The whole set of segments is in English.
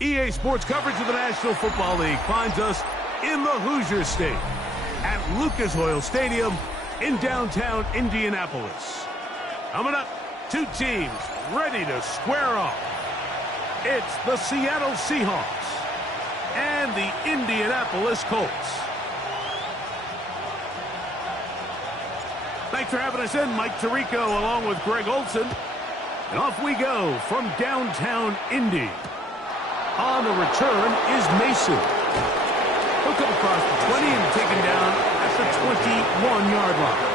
EA Sports coverage of the National Football League finds us in the Hoosier State at Lucas Oil Stadium in downtown Indianapolis. Coming up, two teams ready to square off. It's the Seattle Seahawks and the Indianapolis Colts. Thanks for having us in, Mike Tirico along with Greg Olson. And off we go from downtown Indy. On the return is Mason. He'll come across the 20 and taken down at the 21-yard line.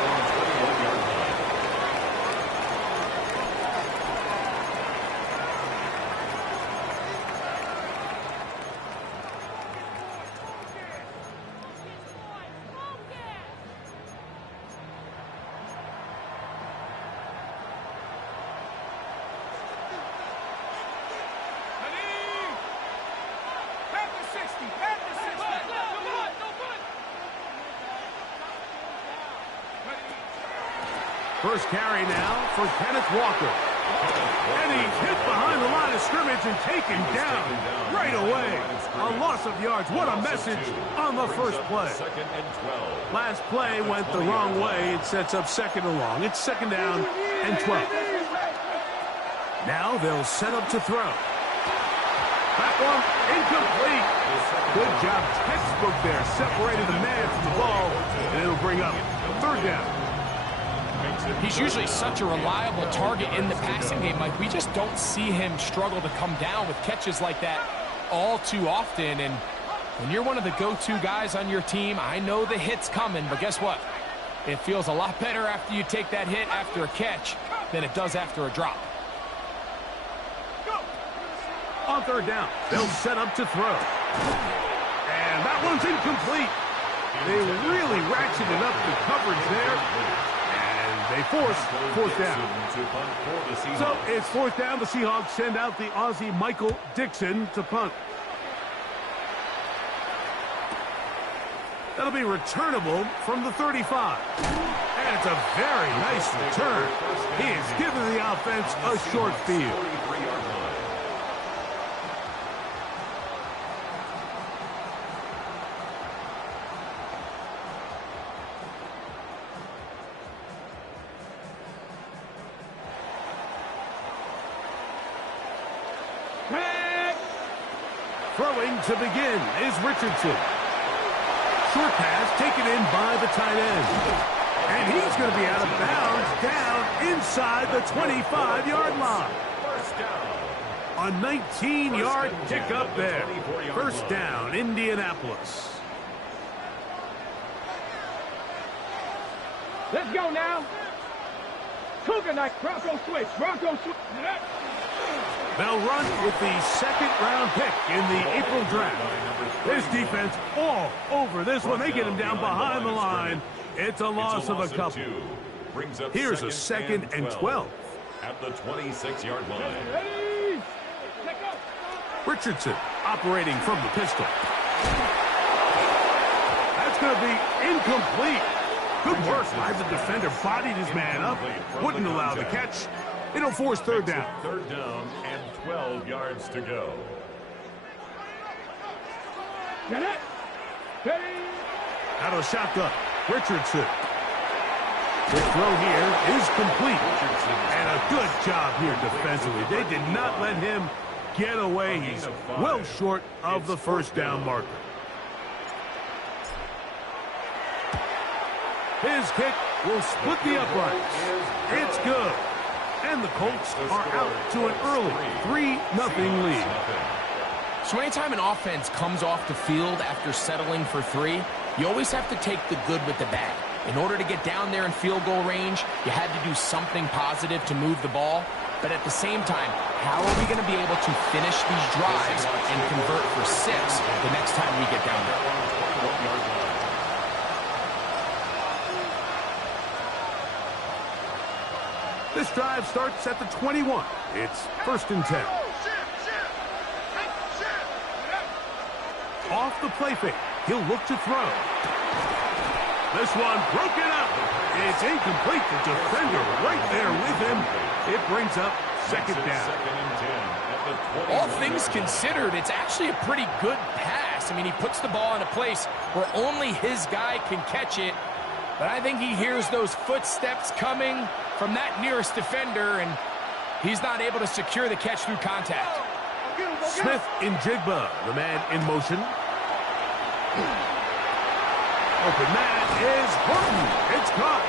First carry now for Kenneth Walker. And he's hit behind the line of scrimmage and taken down right away. A loss of yards. What a message on the first play. Last play went the wrong way. It sets up second and long. It's second down and 12. Now they'll set up to throw. That one incomplete. Good job. Textbook there. Separated the man from the ball. And it'll bring up third down. He's usually such a reliable target in the passing game, Mike. We just don't see him struggle to come down with catches like that all too often. And when you're one of the go-to guys on your team, I know the hit's coming, but guess what? It feels a lot better after you take that hit after a catch than it does after a drop. On third down, they'll set up to throw. And that one's incomplete. They really ratcheted up the coverage there. They force fourth down. So it's fourth down. The Seahawks send out the Aussie Michael Dixon to punt. That'll be returnable from the 35. And it's a very nice return. He has given the offense a short field. Throwing to begin is Richardson. Short pass taken in by the tight end. And he's going to be out of bounds down inside the 25-yard line. A 19-yard pickup there. First down, Indianapolis. Let's go now. Cougar night. Bronco switch. Bronco switch. They'll run with the second-round pick in the April draft. This defense all over this one. They get him down behind the line. It's a loss of a couple. Here's a second and 12. At the 26-yard line. Richardson operating from the pistol. That's going to be incomplete. Good work by the defender. Bodied his man up. Wouldn't allow the catch. It'll force third down. Third down and 12 yards to go. Get it. Out of shotgun. Richardson. The throw here is complete. And a good job here defensively. They did not let him get away. He's well short of the first down marker. His kick will split the uprights. It's good. And the Colts are out to an early 3-0 lead. So anytime an offense comes off the field after settling for 3, you always have to take the good with the bad. In order to get down there in field goal range, you had to do something positive to move the ball. But at the same time, how are we going to be able to finish these drives and convert for 6 the next time we get down there? This drive starts at the 21. It's 1st and 10. Off the play fake. He'll look to throw. This one broken up. It's incomplete. The defender right there with him. It brings up 2nd down. All things considered, it's actually a pretty good pass. I mean, he puts the ball in a place where only his guy can catch it. But I think he hears those footsteps coming from that nearest defender, and he's not able to secure the catch through contact. Smith in Jigba, the man in motion. Open man is Horton. It's caught.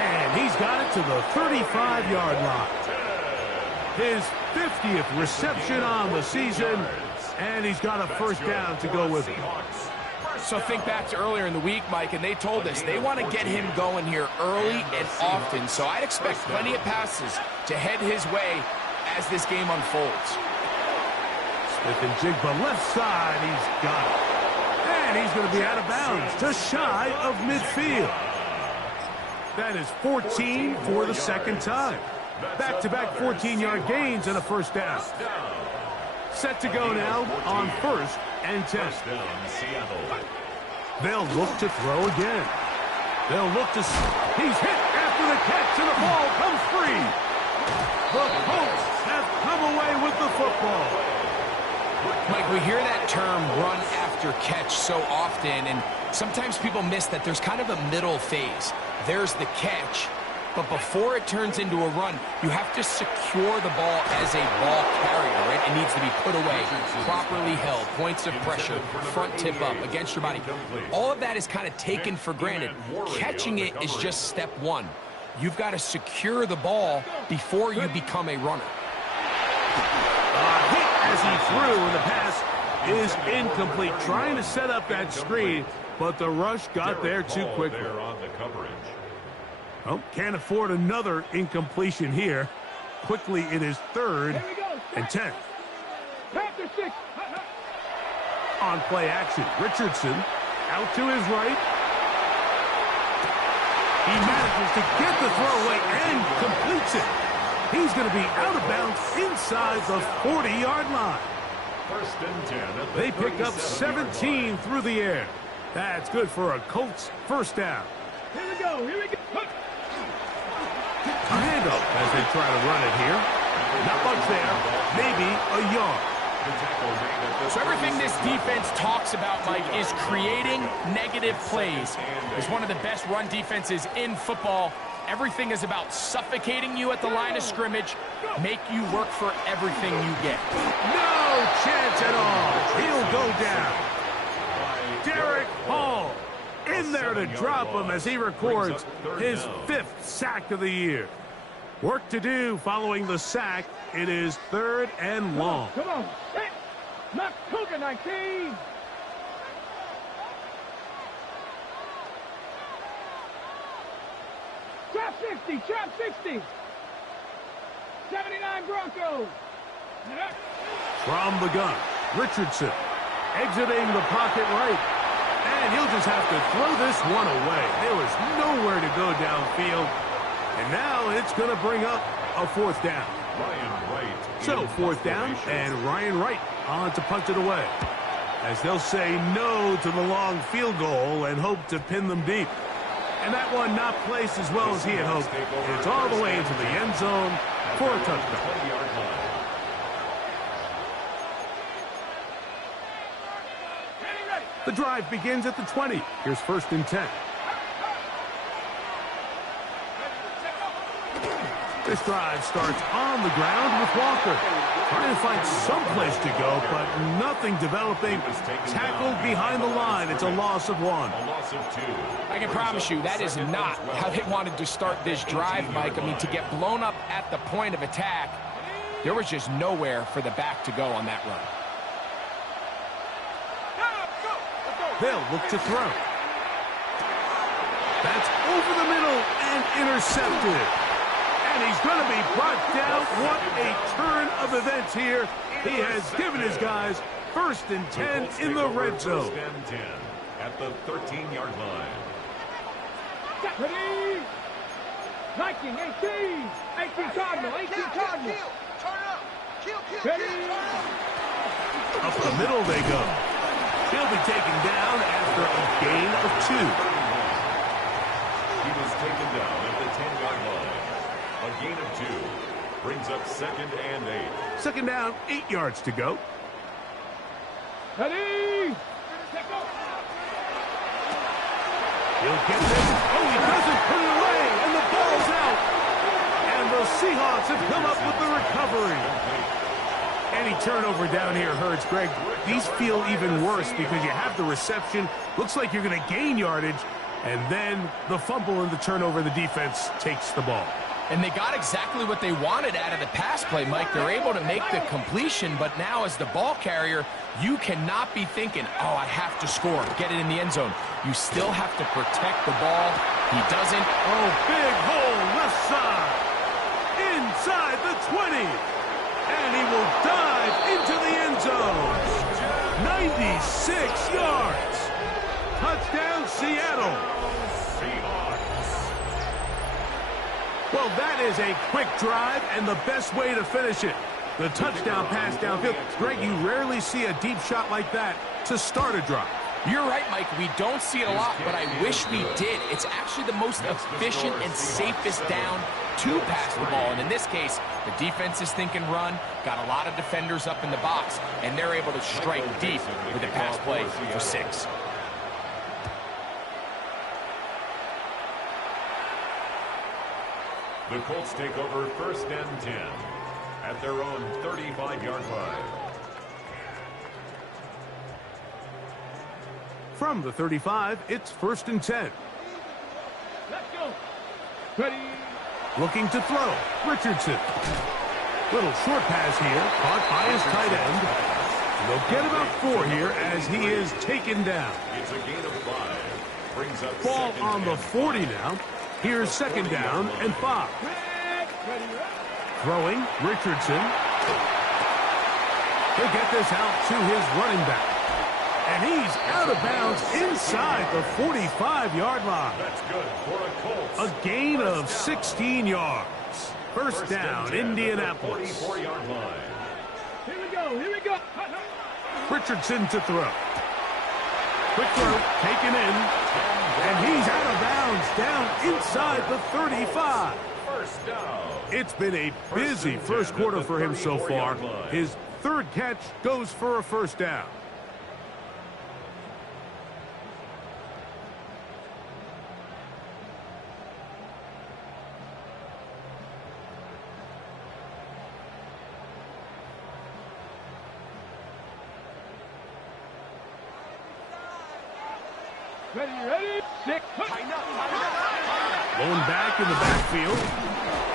And he's got it to the 35-yard line. His 50th reception on the season, and he's got a 1st down to go with it. So think back to earlier in the week, Mike, and they told us they want to get him going here early and often. So I'd expect plenty of passes to head his way as this game unfolds. Smith and Jigba left side. He's got it. And he's going to be out of bounds to shy of midfield. That is 14 for the 2nd time. Back-to-back 14-yard gains and a 1st down. Set to go now on 1st and 10. They'll look to throw again. They'll look to... He's hit after the catch, and the ball comes free. The Colts have come away with the football. Mike, we hear that term run after catch so often, and sometimes people miss that there's kind of a middle phase. There's the catch, but before it turns into a run, you have to secure the ball as a ball carrier, right? It needs to be put away, properly held, points of pressure, front tip up against your body. All of that is kind of taken for granted. Catching it is just step 1. You've got to secure the ball before you become a runner. Hit as he threw, and the pass is incomplete. Trying to set up that screen, but the rush got there too quickly. Oh, can't afford another incompletion here. Quickly, it is 3rd and 10. On play action, Richardson out to his right. He manages to get the throw away and completes it. He's going to be out of bounds inside the 40-yard line. 1st and 10. They pick up 17 through the air. That's good for a Colts 1st down. Here we go. A handoff as they try to run it here. Not much there. Maybe a yard. So everything this defense talks about, Mike, is creating negative plays. It's one of the best run defenses in football. Everything is about suffocating you at the line of scrimmage, make you work for everything you get. No chance at all. He'll go down. Derek Hall in there to drop him as he records his 5th sack of the year. Work to do following the sack. It is 3rd and long. Come on. Hit. Knock Cougar 19. Trap 60. Trap 60. 79 Broncos. From the gun, Richardson exiting the pocket right. And he'll just have to throw this one away. There was nowhere to go downfield. And now it's going to bring up a 4th down. So 4th down, and Ryan Wright on to punt it away. As they'll say no to the long field goal and hope to pin them deep. And that one not placed as well as he had hoped. It's all the way into the end zone for a touchdown. The drive begins at the 20. Here's 1st and 10. This drive starts on the ground with Walker. Trying to find some place to go, but nothing developing. Tackled behind the line. It's a loss of 1. I can promise you that is not how they wanted to start this drive, Mike. I mean, to get blown up at the point of attack, there was just nowhere for the back to go on that run. They'll look to throw. That's over the middle and intercepted. And he's going to be brought down. What a turn of events here. He has given his guys 1st and 10 in the red zone. 1st and 10 at the 13-yard line. Ready? 19, 18. 18 Cardinal, 18 Cardinal. Turn up. Kill. Ready? Up the middle they go. He'll be taken down after a gain of 2. He was taken down at the 10-yard line. A gain of 2 brings up 2nd and 8. 2nd down, 8 yards to go. Ready? He'll get this. Oh, he doesn't put it away, and the ball's out. And the Seahawks have come up with the recovery. Any turnover down here hurts, Greg. These feel even worse because you have the reception. Looks like you're going to gain yardage. And then the fumble and the turnover, the defense takes the ball. And they got exactly what they wanted out of the pass play, Mike. They're able to make the completion, but now as the ball carrier, you cannot be thinking, oh, I have to score, get it in the end zone. You still have to protect the ball. He doesn't. Oh, big hole left side. Inside the 20. And he will dive into the end zone. 96 yards. Touchdown, Seattle. Well, that is a quick drive and the best way to finish it. The touchdown pass downfield. Greg, you rarely see a deep shot like that to start a drive. You're right, Mike. We don't see it a lot, but I wish we did. It's actually the most efficient and safest down to pass the ball. And in this case, the defense is thinking run, got a lot of defenders up in the box, and they're able to strike deep with a pass play for 6. The Colts take over 1st and 10 at their own 35-yard line. From the 35, it's 1st and 10. Let's go. Ready? Looking to throw. Richardson. Little short pass here, caught by his tight end. They'll get about 4 here as he is taken down. It's a gain of 5. Brings up Ball 2nd on the and 40 now. Here's 2nd down and 5. Throwing, Richardson. He'll get this out to his running back. And he's out of bounds inside the 45-yard line. That's good for a Colts. A gain of 16 yards. First down, Indianapolis. 44-yard line. Here we go. Richardson to throw. Quick throw, taken in. And he's out of bounds, down inside the 35. First down. It's been a busy first quarter for him so far. His 3rd catch goes for a 1st down. Ready? 6. Going back in the backfield.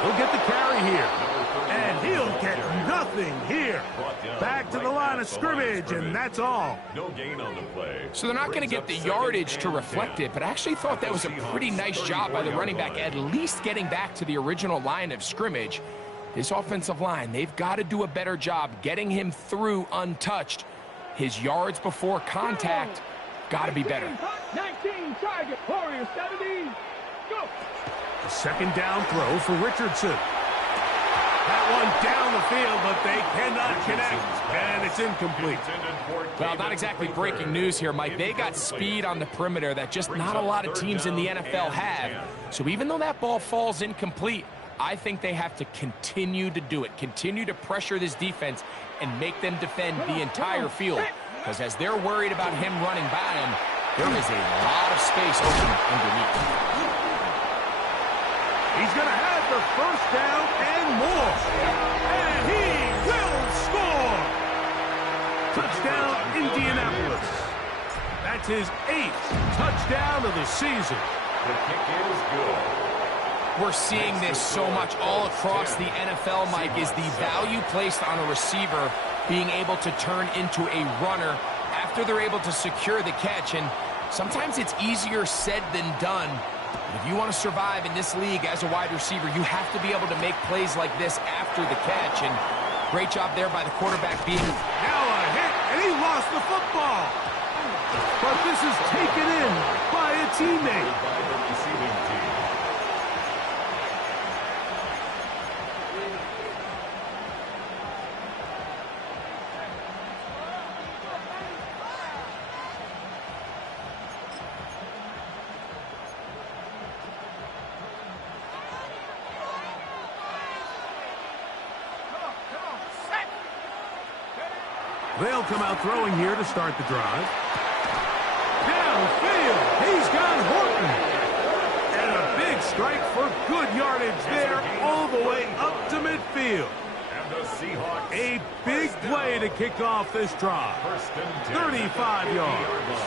He'll get the carry here. And he'll get nothing here. Back to the line of scrimmage, and that's all. No gain on the play. So they're not going to get the yardage to reflect it, but I actually thought that was a pretty nice job by the running back, at least getting back to the original line of scrimmage. This offensive line, they've got to do a better job getting him through untouched. His yards before contact got to be better. 19 target. Warriors 70. Go. A 2nd down throw for Richardson. That one down the field, but they cannot connect, and it's incomplete. Well, not exactly breaking news here, Mike. They got speed on the perimeter that just not a lot of teams in the NFL have. So even though that ball falls incomplete, I think they have to continue to do it, continue to pressure this defense and make them defend the entire field. Because as they're worried about him running by them, there is a lot of space open underneath. He's going to have the 1st down and more. And he will score. Touchdown, Indianapolis. That's his 8th touchdown of the season. The kick is good. We're seeing this so much all across the NFL, Mike, is the value placed on a receiver being able to turn into a runner after they're able to secure the catch. And sometimes it's easier said than done If you want to survive in this league as a wide receiver, you have to be able to make plays like this after the catch. And great job there by the quarterback being... Now a hit, and he lost the football. But this is taken in by a teammate. By the receiving team. They'll come out throwing here to start the drive. Downfield, he's got Horton. And a big strike for good yardage there all the way up to midfield. And the Seahawks. A big play to kick off this drive. 35 yards.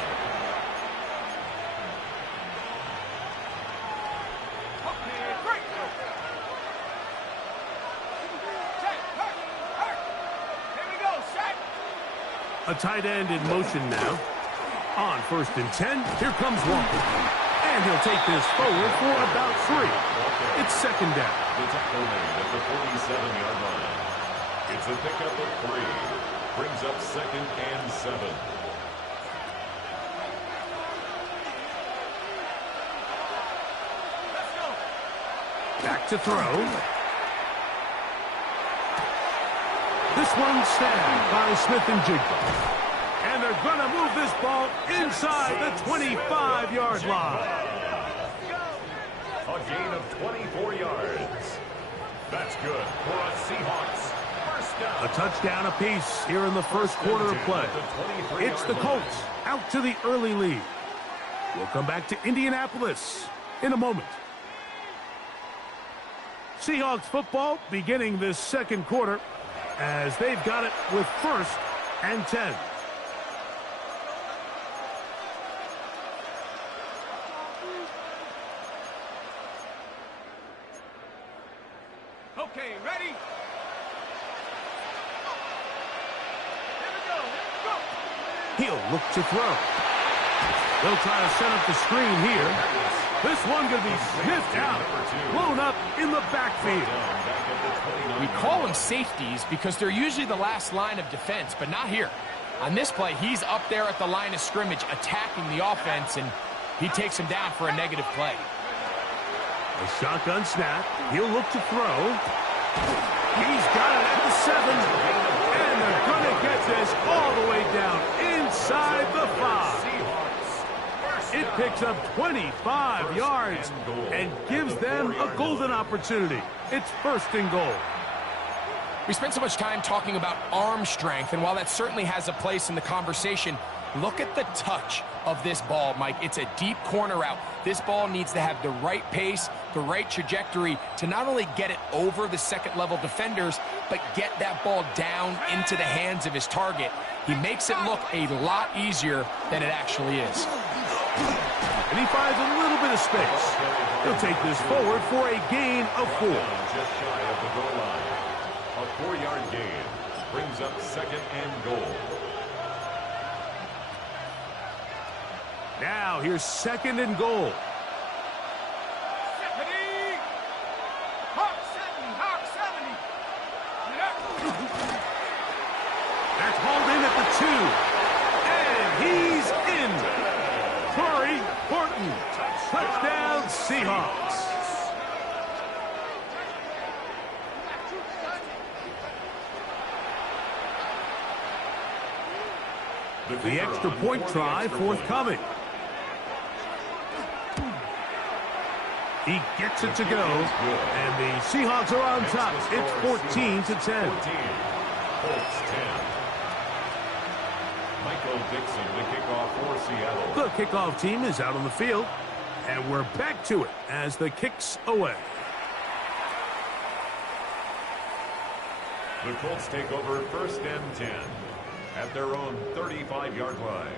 A tight end in motion now. On 1st and 10, here comes Walker. And he'll take this forward for about 3. It's 2nd down. The tackle made at the 47-yard line. It's a pickup of 3. Brings up 2nd and 7. Back to throw. This one snagged by Smith and Jigba. And they're going to move this ball inside the 25-yard line. A gain of 24 yards. That's good for a Seahawks. First down. A touchdown apiece here in the first quarter of play. It's the Colts out to the early lead. We'll come back to Indianapolis in a moment. Seahawks football beginning this second quarter as they've got it with 1st and 10. Okay, ready? Here we go. He'll look to throw. They'll try to set up the screen here. This one going to be sniffed out, blown up in the backfield. We call them safeties because they're usually the last line of defense, but not here. On this play, he's up there at the line of scrimmage attacking the offense, and he takes him down for a negative play. A shotgun snap. He'll look to throw. He's got it at the 7. And they're going to get this all the way down inside the 5. It picks up 25 yards and gives them a golden opportunity. It's 1st and goal. We spent so much time talking about arm strength, and while that certainly has a place in the conversation, look at the touch of this ball, Mike. It's a deep corner route. This ball needs to have the right pace, the right trajectory to not only get it over the second-level defenders, but get that ball down into the hands of his target. He makes it look a lot easier than it actually is. And he finds a little bit of space. He'll take this forward for a gain of 4. Just shy of the goal line. A 4-yard gain brings up 2nd and goal. Now here's 2nd and goal. That's hauled in at the 2. And he's in. Corey Horton. Touchdown Seahawks. The extra point try forthcoming. He gets it to go, and the Seahawks are on top. It's 14-10. Colts 10. Michael Dixon, the kickoff for Seattle. The kickoff team is out on the field, and we're back to it as the kick's away. The Colts take over 1st and 10 at their own 35-yard line.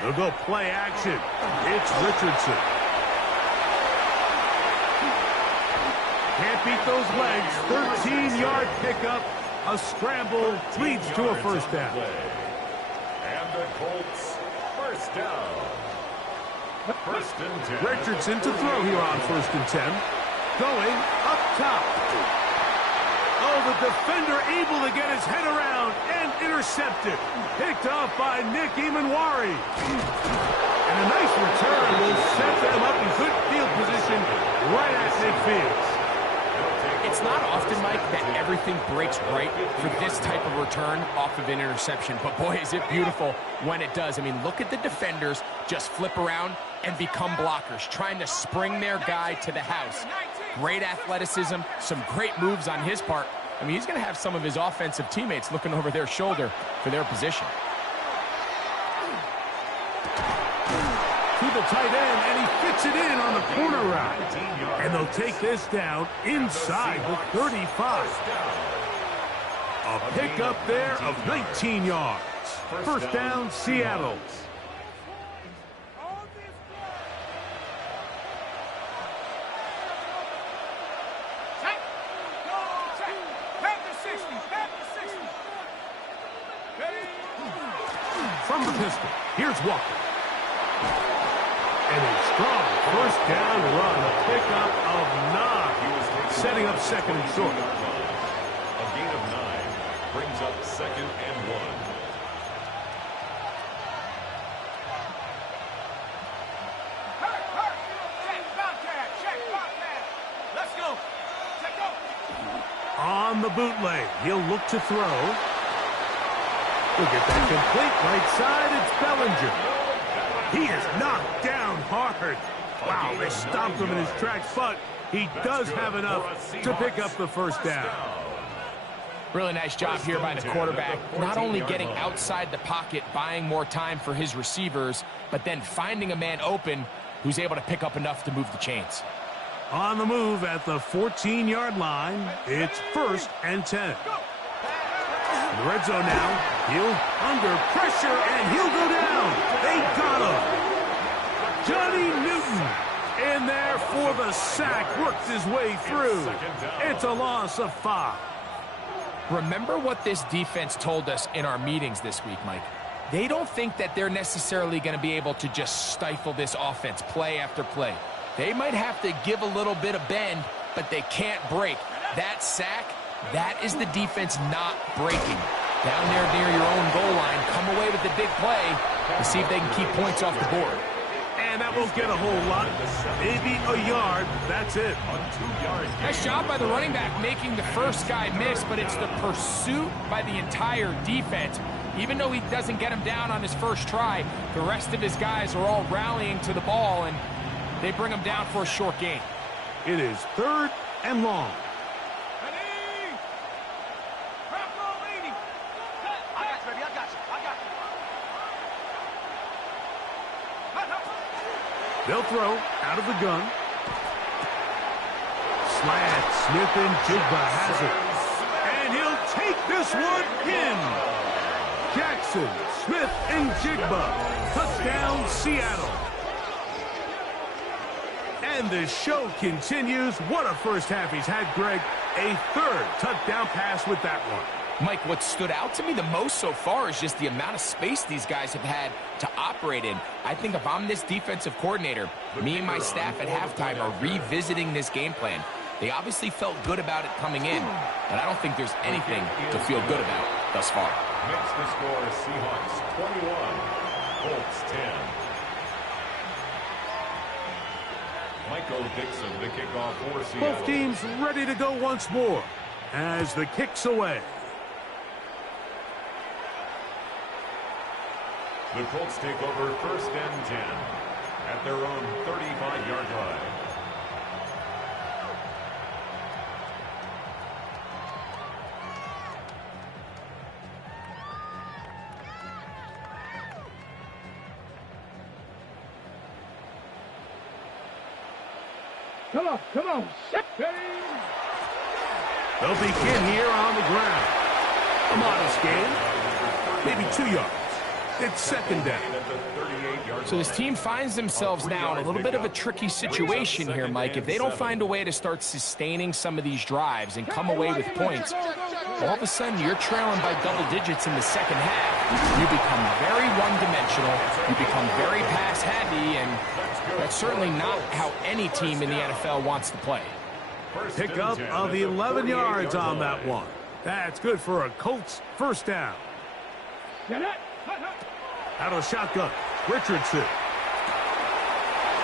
They'll go play action. It's Richardson. Can't beat those legs. 13-yard pickup. A scramble leads to a first down. And the Colts, first down. First and 10. Richardson to throw here on first and 10. Going up top. Oh, the defender able to get his head around and intercepted. Picked off by Nick Emanwari. And a nice return will set them up in good field position right at midfield. It's not often, Mike, that everything breaks right for this type of return off of an interception. But, boy, is it beautiful when it does. I mean, look at the defenders just flip around and become blockers, trying to spring their guy to the house. Great athleticism, some great moves on his part. I mean, he's going to have some of his offensive teammates looking over their shoulder for their position. To the tight end, and he fits it in on the corner route. And they'll take this down inside the 35. A pickup there of 19 yards. First down, Seattle. From the pistol, here's Walker. And a strong first down run, a pickup of 9, setting up second and short. A gain of 9 brings up second and 1. Let's go. Check go. On the bootleg, he'll look to throw. We'll get that complete. Right side, it's Bellinger. He is knocked down hard. Wow, they stopped him in his tracks, but he does have enough to pick up the first down. Really nice job here by the quarterback, not only getting outside the pocket, buying more time for his receivers, but then finding a man open who's able to pick up enough to move the chains. On the move at the 14-yard line, it's first and 10. In the red zone now, he'll under pressure, and he'll go down. They got him. Johnny Newton in there for the sack, worked his way through. It's a loss of 5. Remember what this defense told us in our meetings this week, Mike. They don't think that they're necessarily going to be able to just stifle this offense play after play. They might have to give a little bit of bend, but they can't break. That sack, that is the defense not breaking. Down there near your own goal line, come away with the big play to see if they can keep points off the board. And that won't get a whole lot. Maybe a yard. That's it. Nice job by the running back making the first guy miss, but it's the pursuit by the entire defense. Even though he doesn't get him down on his first try, the rest of his guys are all rallying to the ball, and they bring him down for a short gain. It is third and long. They'll throw out of the gun. Slant, Smith and Jigba has it. And he'll take this one in. Jackson, Smith and Jigba. Touchdown, Seattle. And the show continues. What a first half he's had, Greg. A third touchdown pass with that one. Mike, what stood out to me the most so far is just the amount of space these guys have had to operate in. I think if I'm this defensive coordinator, me and my staff at halftime are revisiting this game plan. They obviously felt good about it coming in, but I don't think there's anything to feel good about thus far. Makes the score Seahawks 21, Colts 10. Michael Dixon, the kickoff for Seattle. Both teams ready to go once more as the kick's away. The Colts take over first and 10 at their own 35-yard line. Come on, come on. They'll begin here on the ground. A modest gain, maybe 2 yards. It's second down. So this team finds themselves now in a little bit of a tricky situation here, Mike. If they don't find a way to start sustaining some of these drives and come away with points, all of a sudden you're trailing by double digits in the second half. You become very one-dimensional. You become very pass-heavy, and that's certainly not how any team in the NFL wants to play. Pickup of 11 yards on that one. That's good for a Colts first down. Out of shotgun, Richardson.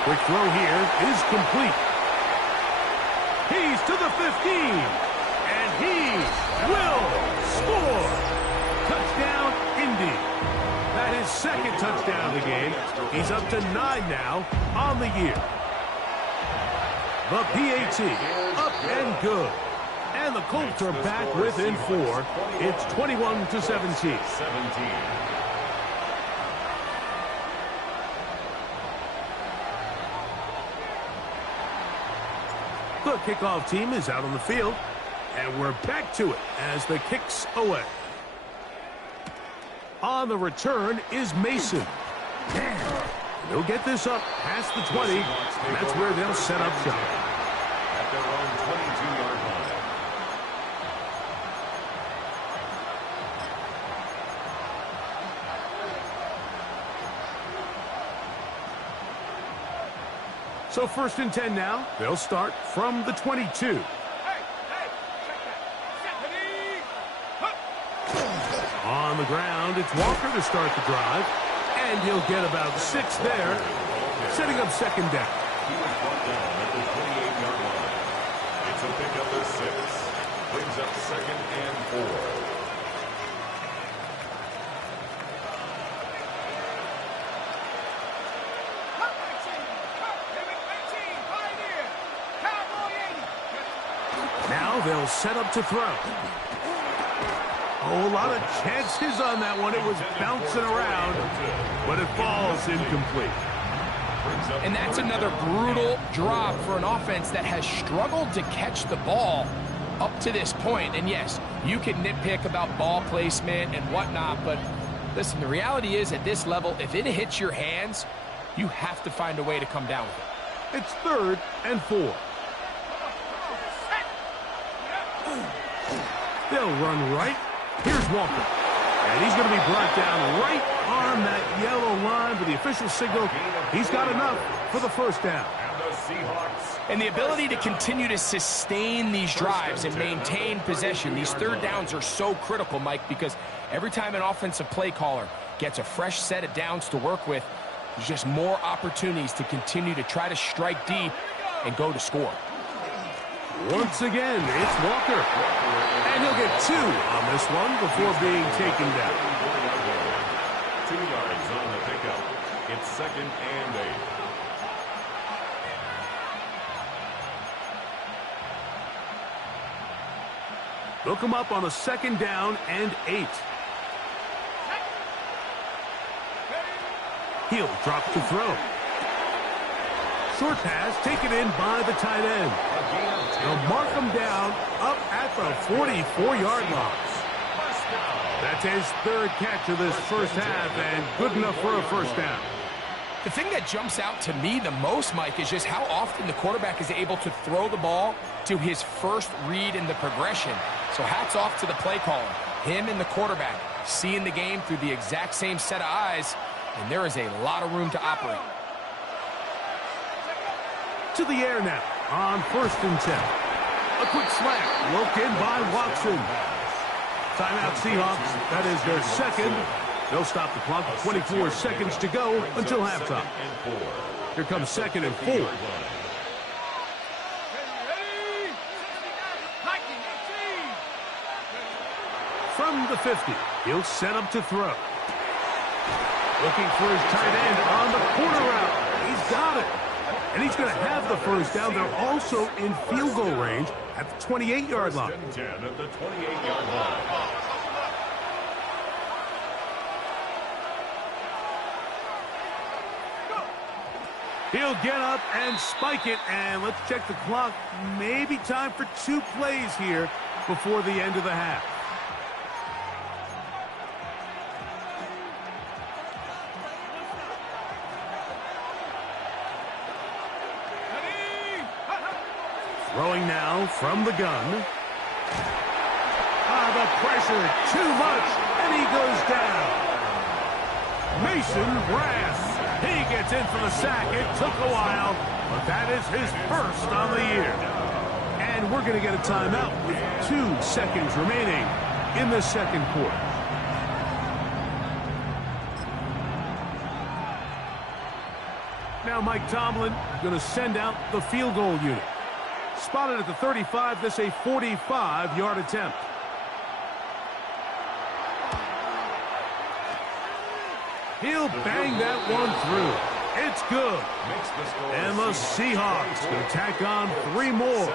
Quick throw here is complete. He's to the 15, and he will score. Touchdown, Indy. That is second touchdown of the game. He's up to 9 now on the year. The PAT, up and good. And the Colts are back within 4. It's 21-17. The kickoff team is out on the field, and we're back to it as the kick's away. On the return is Mason. They'll get this up past the 20, and that's where they'll set up shop. At their own 22-yard line. So first and 10 now. They'll start from the 22. On the ground, it's Walker to start the drive. And he'll get about 6 there, setting up second down. He was brought down at the 28-yard line. It's a pickup of 6. Brings up second and 4. Now they'll set up to throw. Oh, a lot of chances on that one. It was bouncing around, but it falls incomplete. And that's another brutal drop for an offense that has struggled to catch the ball up to this point. And yes, you can nitpick about ball placement and whatnot, but listen, the reality is at this level, if it hits your hands, you have to find a way to come down with it. It's third and 4. They'll run right. Here's Walker. And he's going to be brought down right on that yellow line for the official signal. He's got enough for the first down. And the Seahawks. And the ability to continue to sustain these drives and maintain possession, these third downs are so critical, Mike, because every time an offensive play caller gets a fresh set of downs to work with, there's just more opportunities to continue to try to strike deep and go to score. Once again, it's Walker. And he'll get 2 on this one before being taken down. 2 yards on the pickup. It's second and 8. They'll come up on a second down and 8. He'll drop to throw. Short pass taken in by the tight end. They'll mark him down up at the 44-yard line. That's his third catch of this first half, and good enough for a first down. The thing that jumps out to me the most, Mike, is just how often the quarterback is able to throw the ball to his first read in the progression. So hats off to the play caller. Him and the quarterback seeing the game through the exact same set of eyes, and there is a lot of room to operate. To the air now on first and 10. A quick slant, looked in by Watson. Timeout Seahawks. That is their second. They'll stop the clock with 24 seconds to go until halftime. Here comes second and 4. From the 50, he'll set up to throw. Looking for his tight end on the corner route. He's got it. And he's going to have the first down. They're also in field goal range at the 28-yard line. First and 10 at the 28-yard line. He'll get up and spike it, and let's check the clock. Maybe time for 2 plays here before the end of the half. Throwing now from the gun. The pressure, too much, and he goes down. Mason Rath. He gets in for the sack. It took a while, but that is his first on the year. And we're going to get a timeout with 2 seconds remaining in the second quarter. Now Mike Tomlin going to send out the field goal unit. Spotted at the 35, this a 45-yard attempt. He'll bang that one through. It's good. And the Seahawks going to tack on 3 more,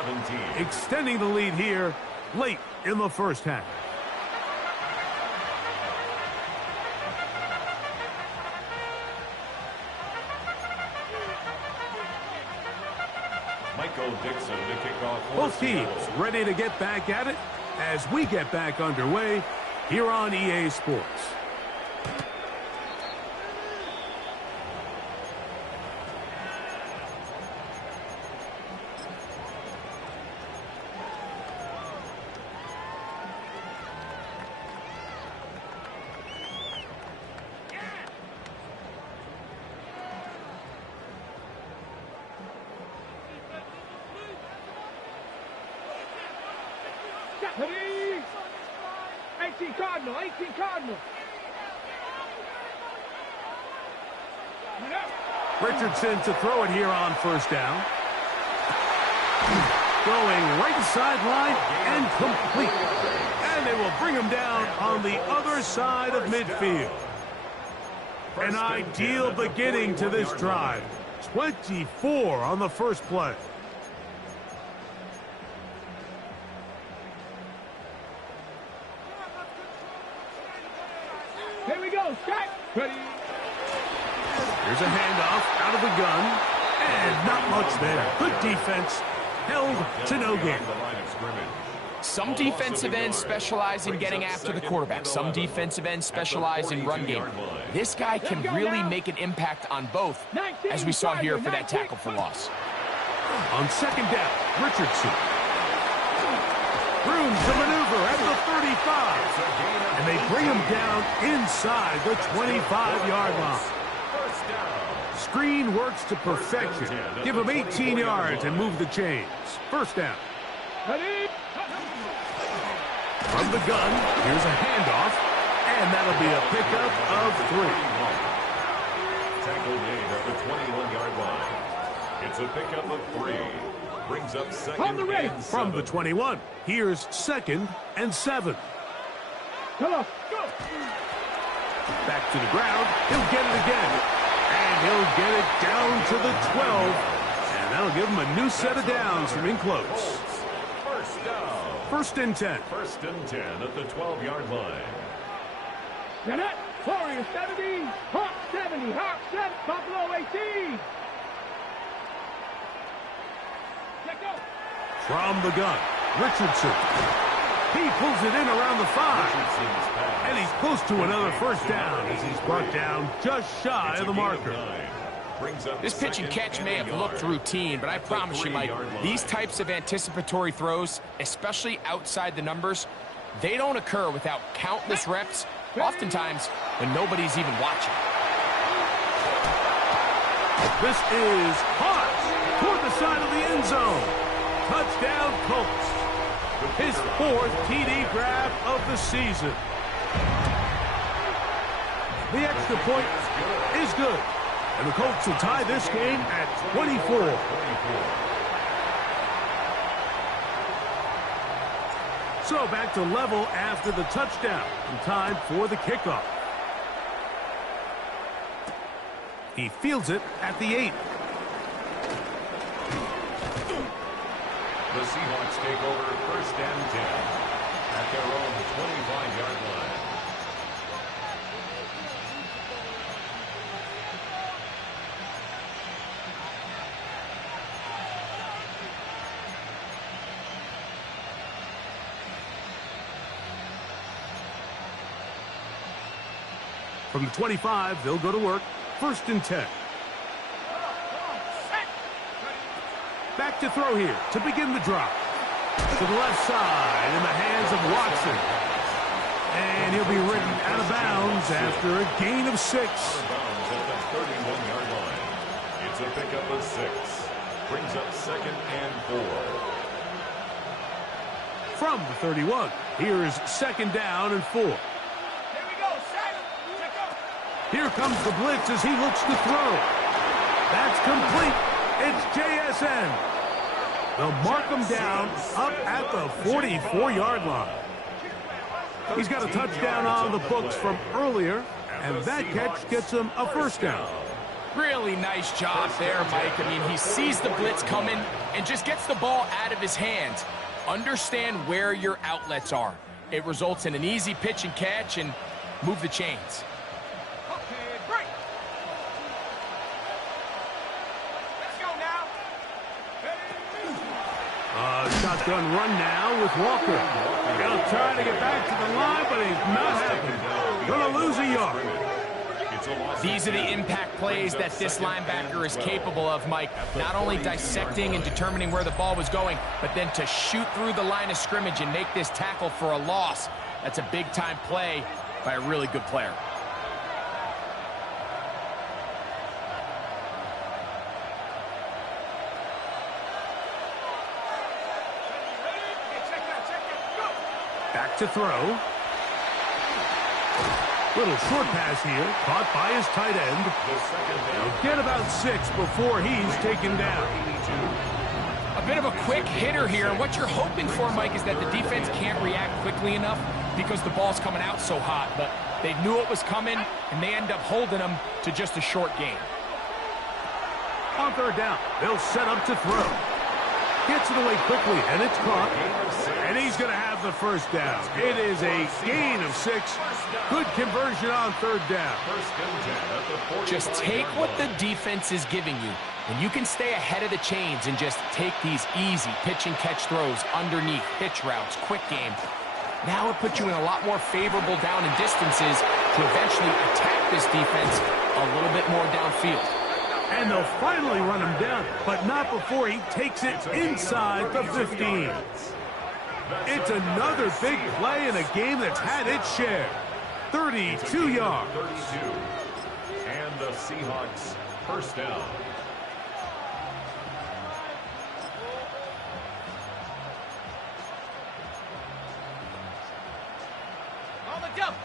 extending the lead here late in the first half. Both teams ready to get back at it as we get back underway here on EA Sports. Ready? 18 Cardinal, 18 Cardinal. Richardson to throw it here on first down. Going right sideline and complete. And they will bring him down on the other side of midfield. An ideal beginning to this drive. 24 on the first play. Here we go, Scott. Ready? Here's a handoff out of the gun. And not much there. Good defense. Held to no gain. Some defensive ends specialize in getting after the quarterback. Some defensive ends specialize in run game. This guy can really make an impact on both, as we saw here for that tackle for loss. On second down, Richardson. Room to maneuver at the 35. And they bring him down inside the 25-yard line. Screen works to perfection. Give him 18 yards and move the chains. First down. Ready? From the gun, here's a handoff, and that'll be a pickup of 3. Tackle made at the 21-yard line. It's a pickup of 3. Brings up second and 7. From the 21, here's 2nd and 7. Come on, go. Back to the ground, he'll get it again. And he'll get it down to the 12. And that'll give him a new set of downs from in close. First down. 1st and 10. 1st and 10 at the 12-yard line. Get it. Warrior 70. Hawk 70. Hawk 7. Buffalo 18. Let go. From the gun, Richardson. He pulls it in around the 5. And he's close to another first down as he's brought down just shy of the marker. This pitch and catch may have looked routine, but I promise you, Mike, these types of anticipatory throws, especially outside the numbers, they don't occur without countless reps, oftentimes when nobody's even watching. This is hot toward the side of the end zone. Touchdown, Colts. His 4th TD grab of the season. The extra point is good. And the Colts will tie this game at 24. So back to level after the touchdown. In time for the kickoff. He fields it at the 8. The Seahawks take over 1st and 10 at their own 25-yard line. From the 25, they'll go to work. 1st and 10. Back to throw here to begin the drop. To the left side in the hands of Watson. And he'll be ridden out of bounds after a gain of 6. Out of bounds at the 31-yard line. It's a pickup of 6. Brings up 2nd and 4. From the 31, here's 2nd down and 4. Here we go, set. Check up. Here comes the blitz as he looks to throw. That's complete. It's JSN. They'll mark him down up at the 44-yard line. He's got a touchdown on the books from earlier, and that catch gets him a 1st down. Really nice job there, Mike. I mean, he sees the blitz coming and just gets the ball out of his hands. Understand where your outlets are. It results in an easy pitch and catch and move the chains. Okay, break. Let's go now. Shotgun run now with Walker. He'll try to get back to the line, but he's not happy. Gonna lose a yard. These are the impact plays that this linebacker is capable of, Mike. Not only dissecting and determining where the ball was going, but then to shoot through the line of scrimmage and make this tackle for a loss. That's a big-time play by a really good player. Back to throw. Little short pass here, caught by his tight end. He'll get about 6 before he's taken down. A bit of a quick hitter here. What you're hoping for, Mike, is that the defense can't react quickly enough because the ball's coming out so hot. But they knew it was coming, and they end up holding them to just a short gain. On 3rd down, they'll set up to throw. Gets it away quickly, and it's caught. And he's going to have the 1st down. It is a gain of 6. Good conversion on 3rd down. Just take what the defense is giving you. When you can stay ahead of the chains and just take these easy pitch and catch throws underneath, pitch routes, quick game, now it puts you in a lot more favorable down and distances to eventually attack this defense a little bit more downfield. And they'll finally run him down, but not before he takes it inside the 15. It's another big play in a game that's had its share. 32 yards. 32. And the Seahawks 1st down.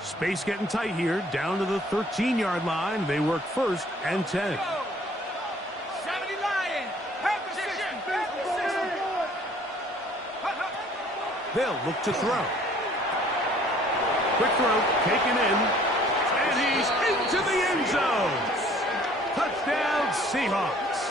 Space getting tight here, down to the 13-yard line. They work 1st and 10. They'll look to throw. Quick throw, taken in, and he's into the end zone. Touchdown, Seahawks.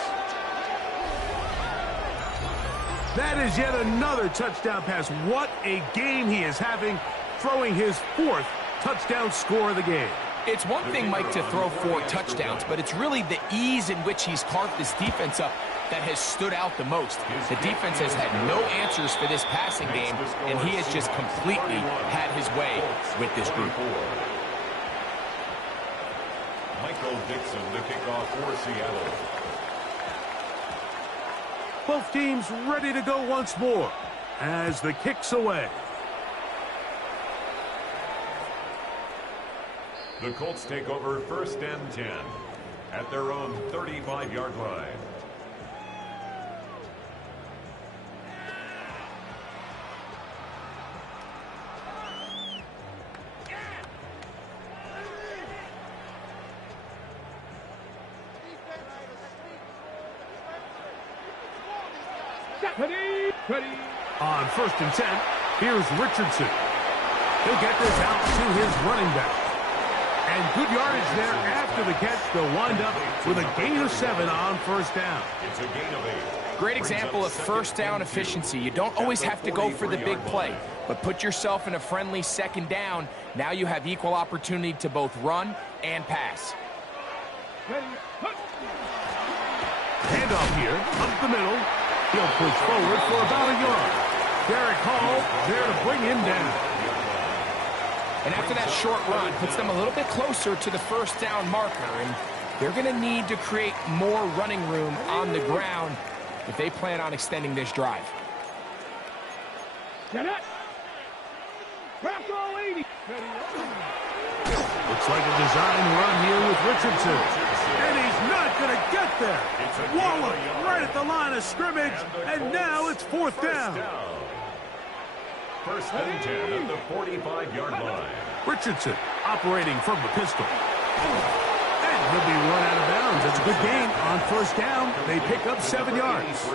That is yet another touchdown pass. What a game he is having, throwing his 4th touchdown score of the game. It's one thing, Mike, to throw 4 touchdowns, but it's really the ease in which he's carved this defense up that has stood out the most. The defense has had no answers for this passing game, and he has just completely had his way with this group. Michael Dixon to kick off for Seattle. Both teams ready to go once more as the kick's away. The Colts take over 1st and 10 at their own 35-yard line. Ready. On 1st and 10, here's Richardson. He'll get this out to his running back. And good yardage there after the catch. They'll wind up with a gain of 7 on 1st down. It's a gain of 8. Great example of 1st down efficiency. You don't always have to go for the big play, but put yourself in a friendly 2nd down. Now you have equal opportunity to both run and pass. Handoff here, up the middle. He'll push forward for about a yard. Derek Hall there to bring him down. And after that short run, puts them a little bit closer to the 1st down marker. And they're going to need to create more running room on the ground if they plan on extending this drive. Get it. Bravo 80. Looks like a design run here with Richardson. And he's not going to get there. Wallop right at the line of scrimmage. And now it's fourth down. First and 10 at the 45-yard line. Richardson operating from the pistol. And he'll be run out of bounds. That's a good gain on first down. They pick up 7 yards.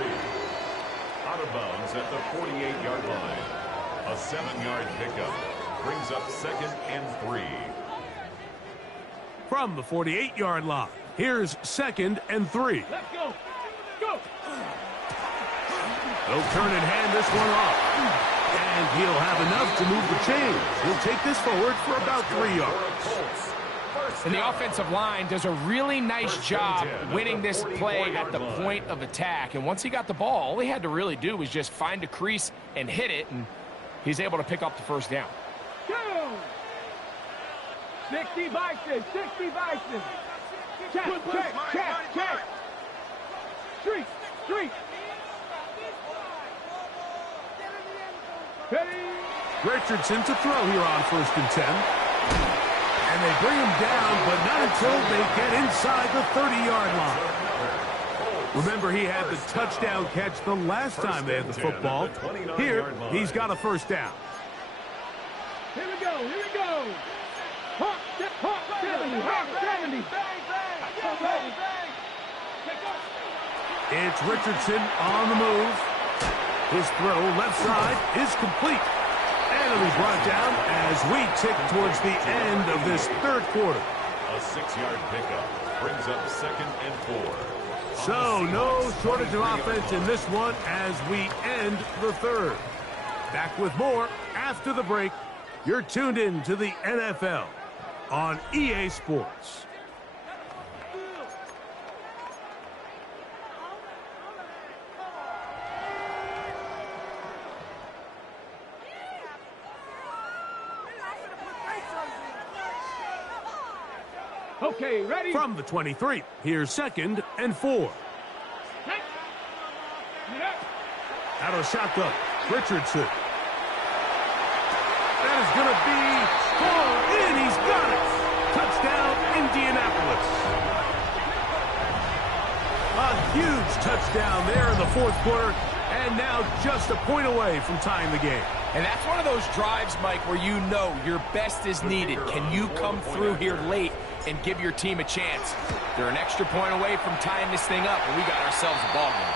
Out of bounds at the 48-yard line. A 7-yard pickup brings up second and 3. From the 48-yard line, here's second and 3. Let's go. Go. They'll turn and hand this one off. And he'll have enough to move the chains. He'll take this forward for about 3 yards. And the offensive line does a really nice job winning this play at the point of attack. And once he got the ball, all he had to really do was just find a crease and hit it, and he's able to pick up the first down. 60 Bison. 60 Bison. Check. Street. Richardson to throw here on first and 10. And they bring him down, but not until they get inside the 30-yard line. Remember, he had the touchdown catch the last time they had the football. Here, he's got a first down. Here we go. Hawk 70. Hawk 70. It's Richardson on the move. His throw left side is complete. And it'll be brought down as we tick towards the end of this third quarter. A 6-yard pickup brings up second and 4. So no shortage of offense in this one as we end the third. Back with more after the break. You're tuned in to the NFL on EA Sports. Okay, ready? From the 23, here's second and 4. Out of shotgun, Richardson. That is going to be hauled in. He's got it. Touchdown, Indianapolis. A huge touchdown there in the fourth quarter, and now just a point away from tying the game. And that's one of those drives, Mike, where you know your best is needed. Can you come through here late and give your team a chance? They're an extra point away from tying this thing up, and we got ourselves a ball game.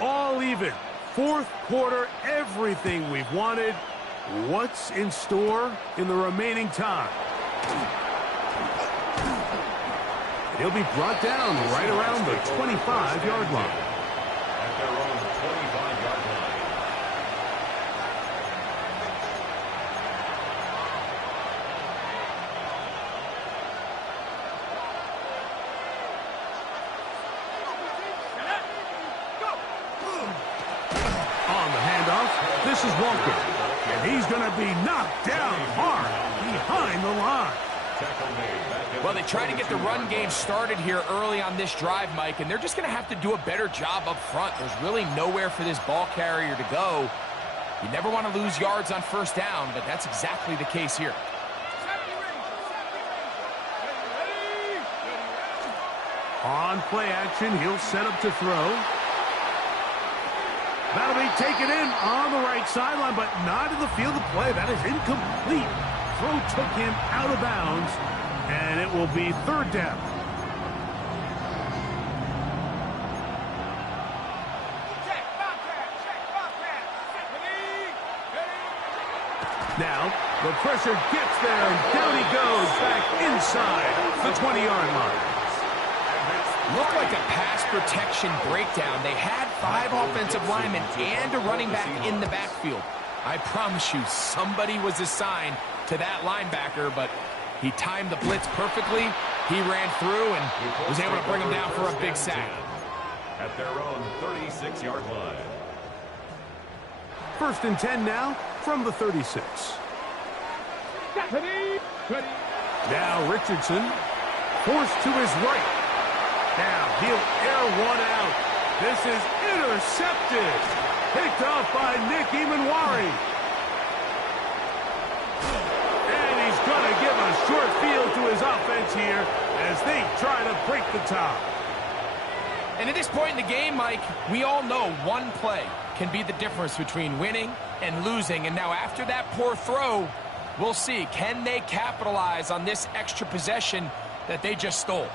All even. Fourth quarter, everything we've wanted. What's in store in the remaining time? He'll be brought down right around the 25-yard line. At their own 25-yard line. On the handoff, this is Walker. And he's going to be knocked down hard behind the line. Well, they try to get the run game started here early on this drive, Mike, and they're just going to have to do a better job up front. There's really nowhere for this ball carrier to go. You never want to lose yards on first down, but that's exactly the case here. On play action, he'll set up to throw. That'll be taken in on the right sideline, but not in the field of play. That is incomplete. Throw took him out of bounds, and it will be third down. Now, the pressure gets there, and down he goes back inside the 20-yard line. Looked like a pass protection breakdown. They had 5 offensive linemen and a running back in the backfield. I promise you, somebody was assigned to that linebacker, but he timed the blitz perfectly. He ran through and was able to bring him down for a big sack. At their own 36-yard line. First and 10 now from the 36. Now Richardson forced to his right. Now he'll air one out. This is intercepted. Picked off by Nick Emanwari. And he's going to give a short field to his offense here as they try to break the tie. And at this point in the game, Mike, we all know one play can be the difference between winning and losing. And now after that poor throw, we'll see, can they capitalize on this extra possession that they just stole?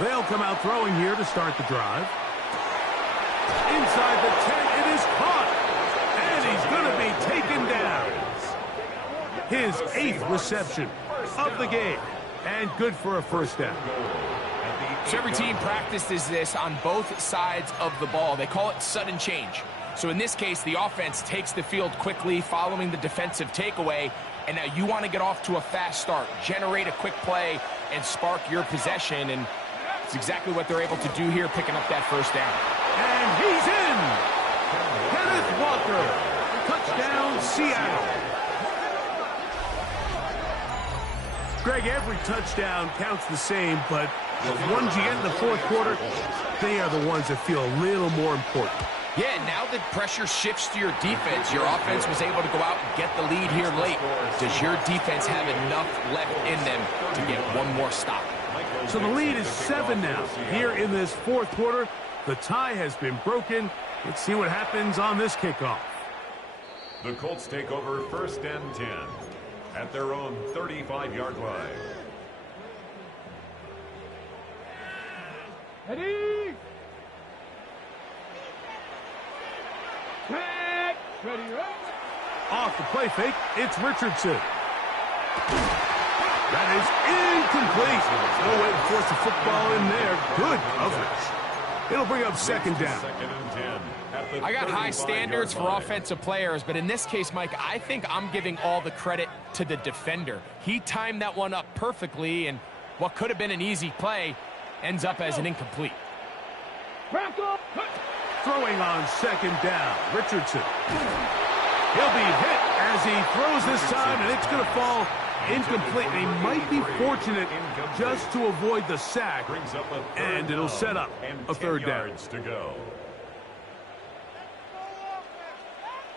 They'll come out throwing here to start the drive. Inside the 10, it is caught. And he's going to be taken down. His 8th reception of the game. And good for a first down. So every team practices this on both sides of the ball. They call it sudden change. So in this case, the offense takes the field quickly following the defensive takeaway. And now you want to get off to a fast start, generate a quick play, and spark your possession. And it's exactly what they're able to do here, picking up that first down. And he's in! Kenneth Walker. Touchdown, Seattle. Greg, every touchdown counts the same, but the ones you get in the fourth quarter, they are the ones that feel a little more important. Yeah, now the pressure shifts to your defense. Your offense was able to go out and get the lead here late. Does your defense have enough left in them to get one more stop? So the lead is 7 now. Here in this fourth quarter, the tie has been broken. Let's see what happens on this kickoff. The Colts take over first and 10 at their own 35-yard line. Ready? Set. Ready, Off the play fake, it's Richardson. That is incomplete. No way to force the football in there. Good coverage. It'll bring up second down. Second and 10 I got high standards for offensive players, but in this case, Mike, I think I'm giving all the credit to the defender. He timed that one up perfectly, and what could have been an easy play ends up as an incomplete. Throwing on second down, Richardson. He'll be hit as he throws this time, and it's going to fall incomplete. They might be fortunate just to avoid the sack, and it'll set up a third down. To go.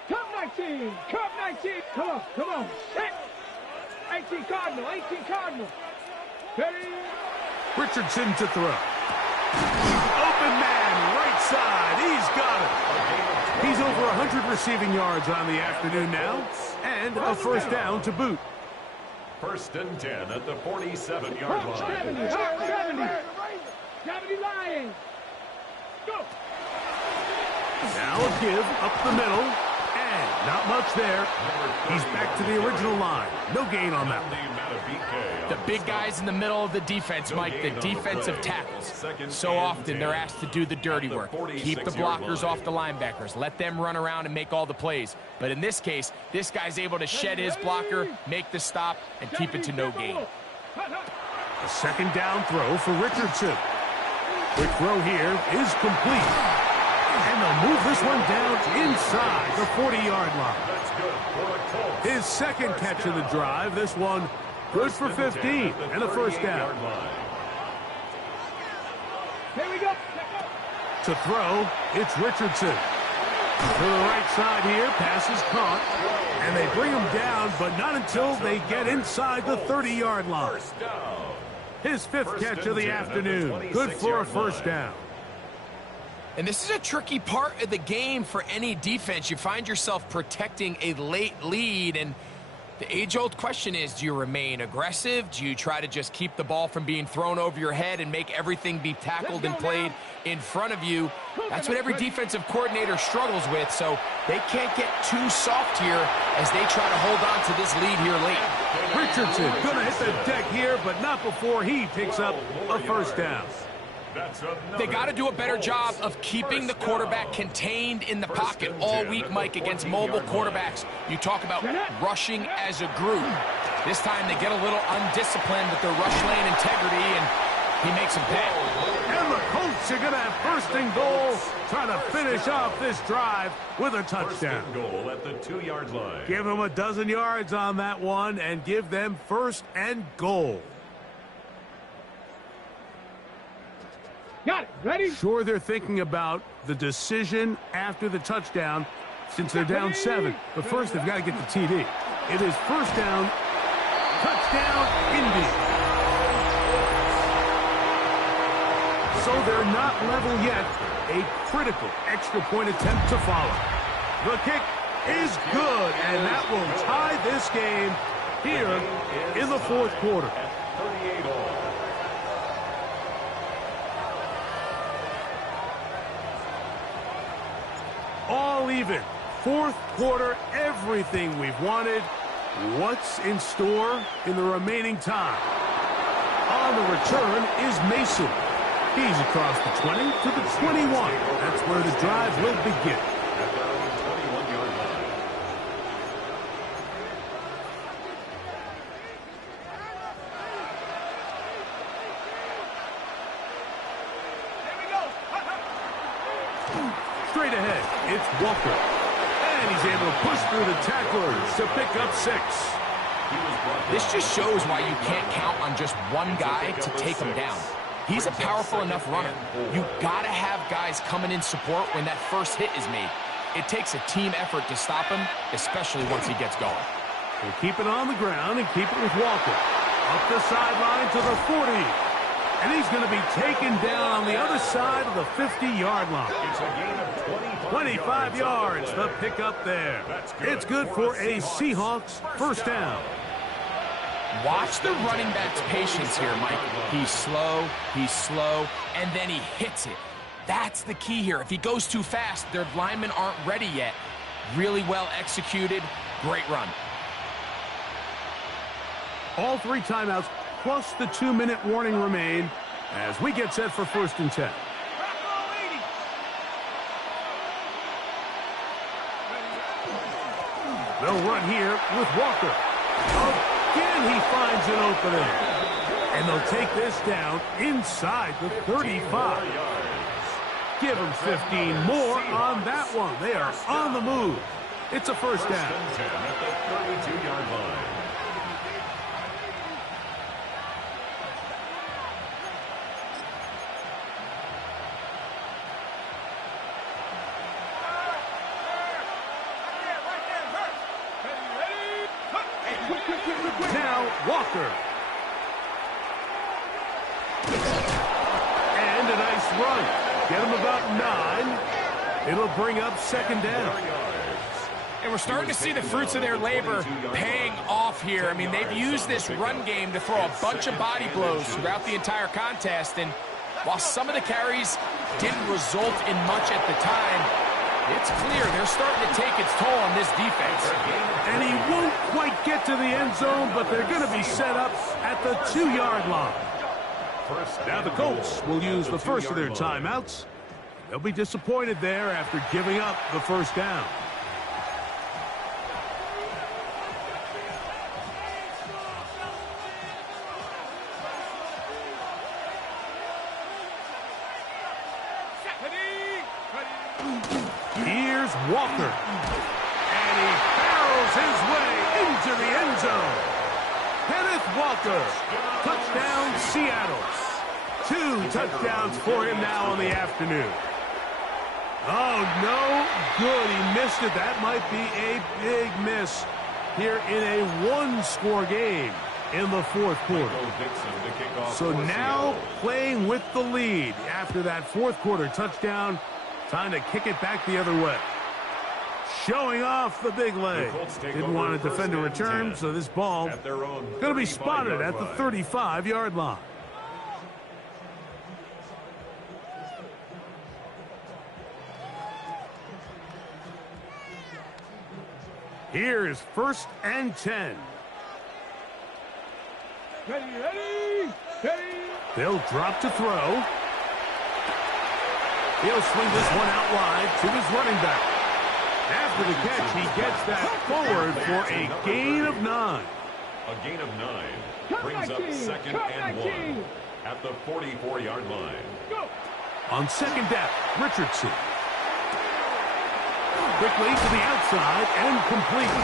Come 19. Come 19. Come on. Set. 18 Cardinal. 18 Cardinal. Ready? Richardson to throw. Open man, right side. He's got it. He's over 100 receiving yards on the afternoon now, and a first down to boot. First and 10 at the 47-yard line. 70. 70 Lions. Go. Now a give up the middle, and not much there. He's back to the original line. No gain on that one. The big guys in the middle of the defense, Mike, the defensive tackles. So often they're asked to do the dirty work. Keep the blockers off the linebackers. Let them run around and make all the plays. But in this case, this guy's able to shed his blocker, make the stop, and keep it to no gain. A second down throw for Richardson. Quick throw here is complete. And they'll move this one down inside the 40-yard line. His second catch of the drive. This one good for 15 and a first down. Here we go. To throw, it's Richardson. To the right side here, pass is caught. And they bring him down, but not until they get inside the 30-yard line. His 5th catch of the afternoon. Good for a first down. And this is a tricky part of the game for any defense. You find yourself protecting a late lead, and the age-old question is, do you remain aggressive? Do you try to just keep the ball from being thrown over your head and make everything be tackled and played in front of you? That's what every defensive coordinator struggles with, so they can't get too soft here as they try to hold on to this lead here late. Richardson gonna hit the deck here, but not before he picks up a first down. They got to do a better job of keeping the quarterback contained in the pocket all week, Mike, against mobile quarterbacks. You talk about rushing as a group. This time they get a little undisciplined with their rush lane integrity, and he makes them pay. And the Colts are going to have first and goal, trying to finish off this drive with a touchdown. First and goal at the 2-yard line. Give them a dozen yards on that one and give them first and goal. Got it. Ready? Sure, they're thinking about the decision after the touchdown since they're down 7. But first, they've got to get the TD. It is first down, touchdown, Indy. So they're not level yet. A critical extra point attempt to follow. The kick is good, and that will tie this game here in the fourth quarter. 38 all. All even. Fourth quarter, everything we've wanted. What's in store in the remaining time? On the return is Mason. He's across the 20 to the 21. That's where the drive will begin. At their own 21-yard line. Straight ahead, it's Walker. And he's able to push through the tacklers to pick up 6. This just shows why you can't count on just one guy to take him down. He's a powerful enough runner. You gotta have guys coming in support when that first hit is made. It takes a team effort to stop him, especially once he gets going. We'll keep it on the ground and keep it with Walker. Up the sideline to the 40. And he's going to be taken down on the other side of the 50-yard line. It's a gain of 25 yards, the pickup there. It's good for a Seahawks first down. Watch the running back's patience here, Mike. He's slow, and then he hits it. That's the key here. If he goes too fast, their linemen aren't ready yet. Really well executed, great run. All 3 timeouts plus the 2-minute warning remain as we get set for first and 10. They'll run here with Walker. Again, he finds an opening. And they'll take this down inside the 35. Give them 15 more on that one. They are on the move. It's a first down. First and 10 at the 32-yard line. Now, Walker. And a nice run. Get him about 9. It'll bring up second down. And we're starting to see the fruits of their labor paying off here. I mean, they've used this run game to throw a bunch of body blows throughout the entire contest. And while some of the carries didn't result in much at the time, it's clear they're starting to take its toll on this defense. And he won't quite get to the end zone, but they're going to be set up at the 2-yard line. Now the Colts will use the first of their timeouts. They'll be disappointed there after giving up the first down. Here's Walker. And he barrels his way into the end zone. Kenneth Walker. Touchdown, Seattle. 2 touchdowns for him now on the afternoon. Oh, no good. He missed it. That might be a big miss here in a 1-score game in the fourth quarter. So now playing with the lead after that fourth quarter touchdown. Time to kick it back the other way. Showing off the big leg. Didn't want to defend a return, so this ball going to be spotted at the 35-yard line. Here is first and 10. Ready. They'll drop to throw. He'll swing this one out wide to his running back. After the catch, he gets that forward for a gain of 9. A gain of 9 brings up second and 1 at the 44-yard line. On second down, Richardson. Quickly to the outside and complete.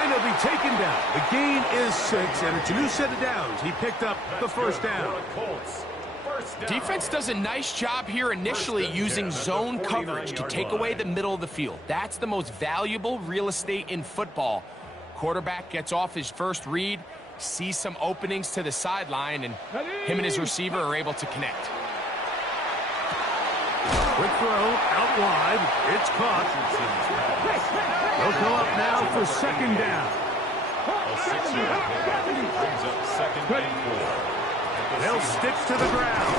And he'll be taken down. The gain is 6, and it's a new set of downs. He picked up the first down. Defense does a nice job here initially using zone coverage to take away the middle of the field. That's the most valuable real estate in football. Quarterback gets off his first read, sees some openings to the sideline, and him and his receiver are able to connect. Quick throw out wide. It's caught. They'll go up now for second down. A 6-yard pickup brings up second and 4. They'll stick to the ground.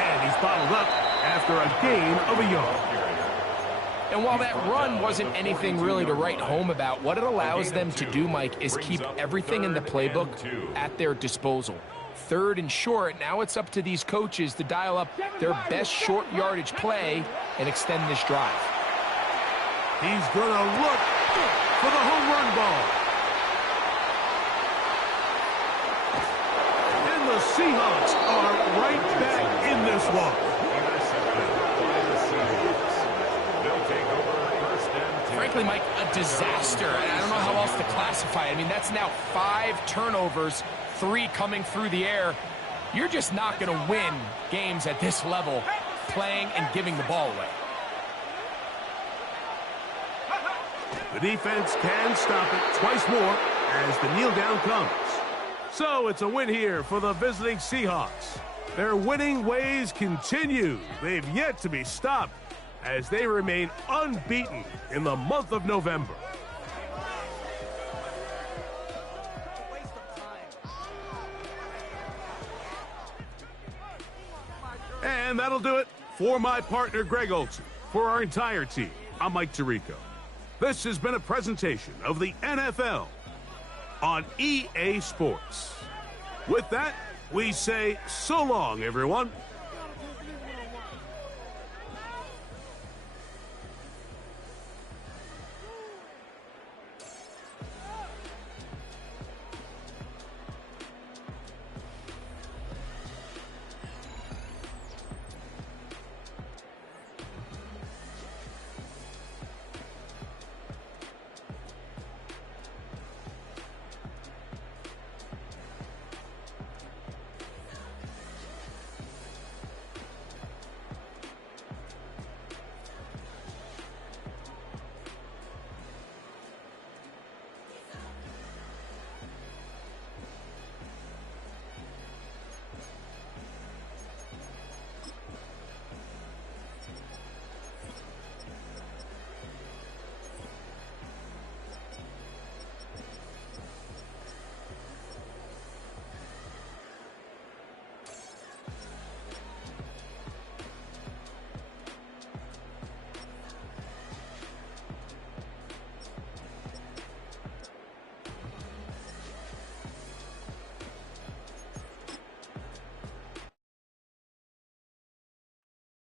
And he's bottled up after a gain of a yard. And while that run wasn't anything really to write home about, what it allows them to do, Mike, is keep everything in the playbook at their disposal. Third and short, now it's up to these coaches to dial up their best short yardage play and extend this drive. He's going to look for the home run ball. And the Seahawks are right back in this one. Frankly, Mike, a disaster. I don't know how else to classify it. I mean, that's now 5 turnovers, 3 coming through the air. You're just not going to win games at this level playing and giving the ball away. The defense can stop it twice more as the kneel down comes. So it's a win here for the visiting Seahawks. Their winning ways continue. They've yet to be stopped as they remain unbeaten in the month of November. And that'll do it for my partner, Greg Olson. For our entire team, I'm Mike Tirico. This has been a presentation of the NFL on EA Sports. With that, we say so long, everyone.